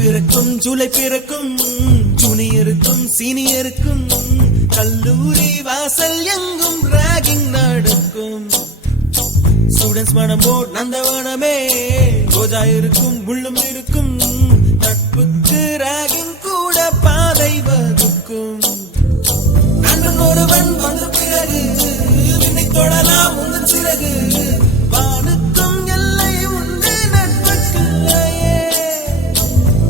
பிறக்கும் ஜூலை பிறக்கும் ஜூனியருக்கும் சீனியருக்கும் கல்லூரி வாசல் எங்கும் ராகிங் நடக்கும். ஸ்டூடெண்ட்ஸ் மனமோ நந்தவனமே ரோஜா இருக்கும் முள்ளும் இருக்கும். நட்புக்கு ராகிங் கூட பாதை வகுக்கும். நண்பன் ஒருவன் வந்த பிறகு விண்ணை தொடலாம் உந்தன் சிறகு. வானுக்கும் எல்லை உண்டு நட்புக்குள்ளையே.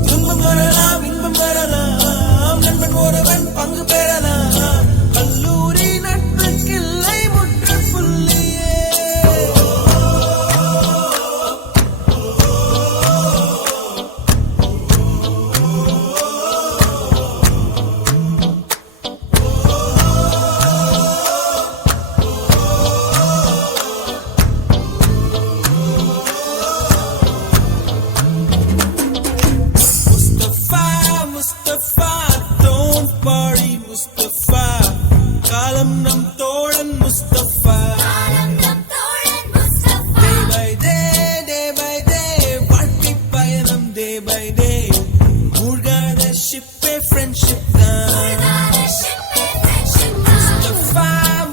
துன்பம் வரலாம் இன்பம் வரலாம் நண்பன் ஒருவன் பங்கு பெறலாம். கல்லூரி நட்புக்கில்லை முற்றுப்புள்ளியே. Mustafa, don't worry Mustafa. காலம் நம் தோழன் Mustafa. Day by day வாழ்க்கை பயணம் day by day. மூழ்காத ஷிப்பே ஃப்ரெண்ட்ஷிப் தான்.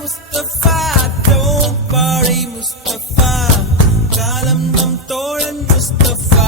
Mustafa, don't worry Mustafa. காலம் நம் தோழன் Mustafa.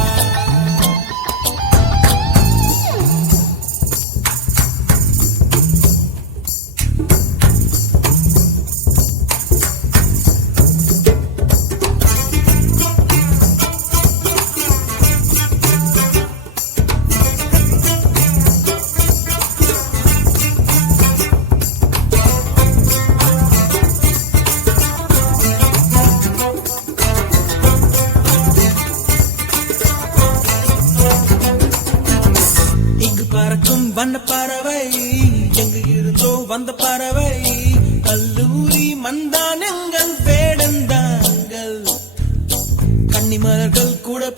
பறக்கும் வண்ண பறவை எங்கு இருந்தோ வந்த பறவை. கல்லூரி மந்தான் எங்கள் வேடந்தாங்கள். கன்னிமலர்கள் கூட